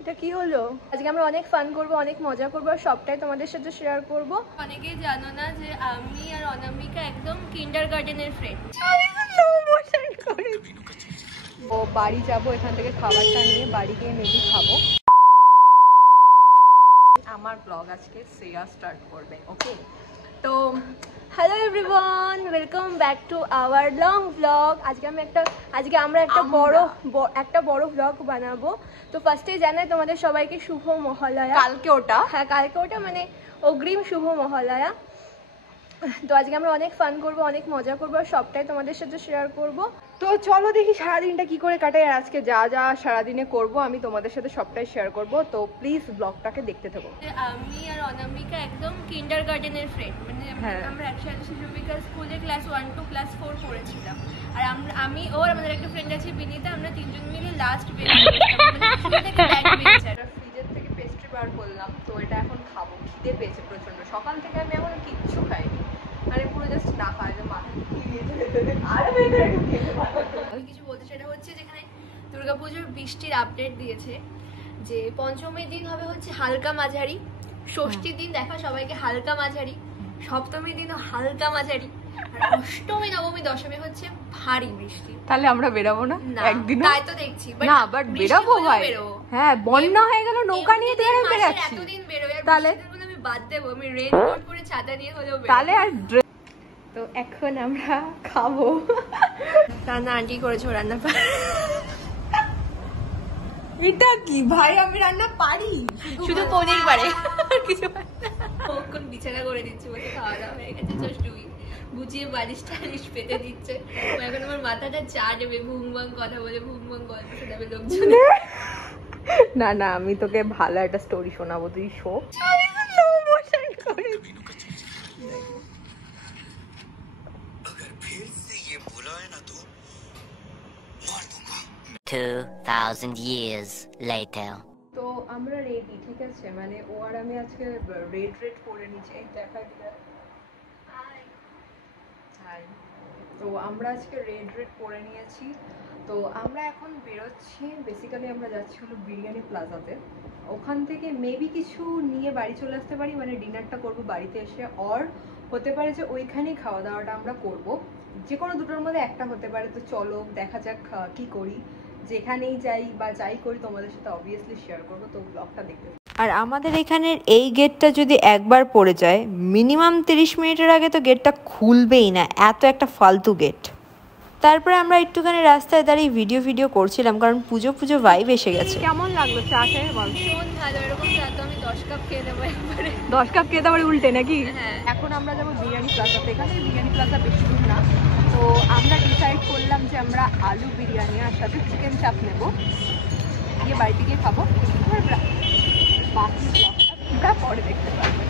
এটা কি হলো? আজকে আমরা অনেক ফান করবো, অনেক মজা করবো, আর সবটাই তোমাদের সাথে শেয়ার করবো। অনেকেই জানো না যে আমি আর অনামিকা একদম কিন্ডারগার্টেনের ফ্রেন্ড। ও বাড়ি যাবো, এখান থেকে খাবারটা নিয়ে বাড়ি গিয়ে মেবি খাবো। আমার ব্লগ আজকে শ্রেয়া স্টার্ট করবে, ওকে? তো hello everyone, welcome back to our long blog. আজকে আমরা একটা বড় ব্লগ বানাবো। তো ফার্স্টেই জানাই তোমাদের সবাইকে শুভ মহালয়া। কালকে ওটা মানে অগ্রিম শুভ মহালয়া। তো আজকে আমরা অনেক ফান করবো, অনেক মজা করবো, আর সবটাই তোমাদের সাথে শেয়ার করবো। তো চলো দেখি সারাদিনটা কি করে কাটাই, আর আজকে যা যা সারাদিনে করবো আমি তোমাদের সাথে সবটাই শেয়ার করবো। তো প্লিজ ব্লগটাকে দেখতে থাকো। আমি আর অনামিকা একদম কিন্ডারগার্টেনের ফ্রেন্ড, মানে আমরা একসাথে শিশুবিকা স্কুলে ক্লাস 1 to ক্লাস 4 পড়েছিলাম। আর আমি ওর আমাদের একটা ফ্রেন্ড আছে বিনীতা, আমরা তিনজন মিলে লাস্ট ফ্রিজের থেকে পেস্ট্রি বার করলাম। তো এটা এখন খাবো, খিদে পেয়েছে প্রচন্ড। সকাল থেকে আমি এখন কিচ্ছু খাইনি, মানে পুরো জাস্ট না খাই যে মাথা আমি কিছু বলতে, সেটা হচ্ছে যেখানে দুর্গাপুজোর বৃষ্টির আপডেট দিয়েছে যে পঞ্চমীর দিন হবে হচ্ছে হালকা মাঝারি, ষষ্ঠীর দিন দেখা সবাইকে হালকা মাঝারি, সপ্তমীর দিনও হালকা মাঝারি, আর অষ্টমী নবমী দশমী হচ্ছে ভারী বৃষ্টি। তাহলে আমরা বেরাবো না একদিন? তাই তো দেখছি না, বাট বেরাবো ভাই। হ্যাঁ, বন্যা হয়ে গেল, নৌকা নিয়ে তো আমি বেরাচ্ছি। এতদিন বেরোই, তাহলে আমি বাদ দেবো, আমি রেইনকোট পরে ছাতা নিয়ে হলেও তাহলে। আর তো এখন আমরা খাবো। রান্না আন্টি করেছো, রান্না এটা কি ভাই? আমি রান্না পারি, শুধু পনির পারে, কিছু কোন বিছানা করে দিচ্ছে, বলে খাওয়া দাওয়া হয়ে গেছে, জাস্ট বুঝিয়ে বালিশ টালিশ পেতে দিচ্ছে। এখন আমার মাথাটা চা দেবে, ভুং ভাং কথা বলে, ভুং ভাং গল্প শোনাবে লোকজন। না না, আমি তোকে ভালো একটা স্টোরি শোনাবো, তুই শো। 2000 years later. তো আমরা রেডি, ঠিক আছে? মানে ও আর আমি আজকে রেড পরে নিচে দেখাই দিলে। হাই। তো আমরা আজকে রেড পরে নিয়েছি। তো আমরা এখন বেরোচ্ছি, বেসিক্যালি আমরা যাচ্ছি হলো বিরিয়ানি প্লাজাতে। ওখান থেকে মেবি কিছু নিয়ে বাড়ি চলে আসতে পারি, মানে ডিনারটা করবো বাড়িতে এসে, অর হতে পারে যে ওইখানেই খাওয়া দাওয়াটা আমরা করব। যে কোনো দুটোর মধ্যে একটা হতে পারে। তো চলো দেখা যাক কি করি। যেখানেই যাই বা যাই করি তোমাদের সাথে অবভিয়াসলি শেয়ার করবো। তো ব্লগটা দেখতে। আর আমাদের এখানের এই গেটটা যদি একবার পড়ে যায়, মিনিমাম 30 মিনিটের আগে তো গেটটা খুলবেই না, এত একটা ফালতু গেট। তারপরে আমরা একটুখানি রাস্তায় দাঁড়িয়ে ভিডিও করছিলাম, কারণ পুজো ভাইব এসে গেছে। কেমন লাগলো চা খেয়ে বল? ভীষণ ভালো। এরকম চা তো আমি 10 কাপ খেয়ে দেবো একবারে। 10 কাপ খেয়ে দেবো উল্টে নাকি? হ্যাঁ। এখন আমরা যাবো বিরিয়ানি প্লাজাতে। এখানে বিরিয়ানি প্লাজা বেশি দূর না। তো আমরা ডিসাইড করলাম যে আমরা আলু বিরিয়ানি আর সাথে চিকেন চাপ নেবো, গিয়ে বাড়িতে গিয়ে খাবো। বাকি ব্লগটা পরে দেখতে পারবে।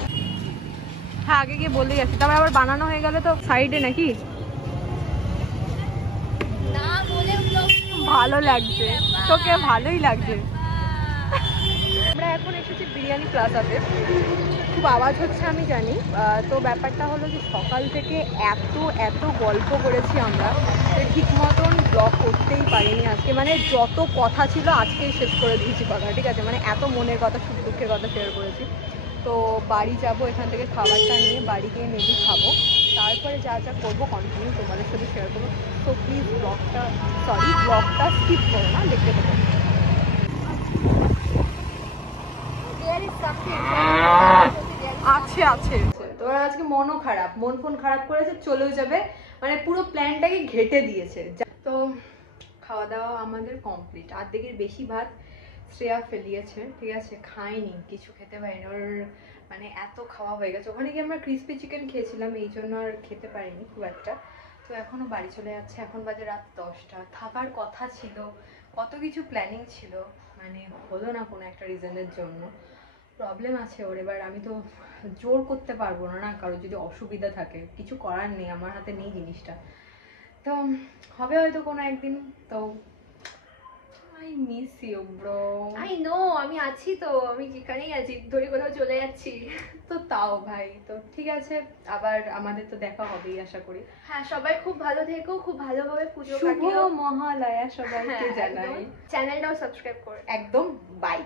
হ্যাঁ, আগে গিয়ে বলে গেছি, তারপর আবার বানানো হয়ে গেলে তো সাইডে নাকি। ভালো লাগছে তোকে? ভালোই লাগছে। আমরা এখন এসেছি বিরিয়ানি প্লাজাতে। খুব আওয়াজ হচ্ছে আমি জানি। তো ব্যাপারটা হলো যে সকাল থেকে এত গল্প করেছি আমরা, ঠিক মতন ব্লগ করতেই পারিনি আজকে। মানে যত কথা ছিল আজকেই শেষ করে দিয়েছি কথা, ঠিক আছে? মানে এত মনের কথা, সুখ দুঃখের কথা শেয়ার করেছি। তো বাড়ি যাব, এখান থেকে খাবারটা নিয়ে বাড়ি গিয়ে মেবি খাবো। তারপরে যা যা করবো কন্টিনিউ তোমাদের সাথে শেয়ার করবো। তো প্লিজ ব্লগটা স্কিপ করো না, দেখতে থাকো। আছে তোর আজকে মনও খারাপ, মন ফোন খারাপ করেছে, চলেও যাবে, মানে পুরো প্ল্যানটাকে ঘেটে দিয়েছে। তো খাওয়া দাওয়া আমাদের কমপ্লিট। আর্ধেকের বেশি ভাত শ্রেয়া ফেলিয়েছে, ঠিক আছে? খাইনি, কিছু খেতে পারিনি। ওর মানে এত খাওয়া হয়ে গেছে। ওখানে গিয়ে আমরা ক্রিসপি চিকেন খেয়েছিলাম, এই জন্য আর খেতে পারিনি খুব একটা। তো এখনও বাড়ি চলে যাচ্ছে, এখন বাজে রাত 10টা। থাকার কথা ছিল, কত কিছু প্ল্যানিং ছিল, মানে হলো না কোনো একটা রিজনের জন্য। প্রবলেম আছে ওর। এবার আমি তো জোর করতে পারবো না, কারো যদি অসুবিধা থাকে, কিছু করার নেই, আমার হাতে নেই জিনিসটা। তো হবে হয়তো কোনো একদিন। তো I miss you, bro. I know, আমি আছি তো, আমি যেখানেই আছি, ধরে কোথাও চলে যাচ্ছি। তো তাও ভাই, তো ঠিক আছে, আবার আমাদের তো দেখা হবেই আশা করি। হ্যাঁ, সবাই খুব ভালো থেকো, খুব ভালোভাবে পুজো শুভ কাটিও। মহালয়া সবাইকে হ্যাঁ, জানাই। একদম। চ্যানেলটাও সাবস্ক্রাইব করে। একদম, বাই।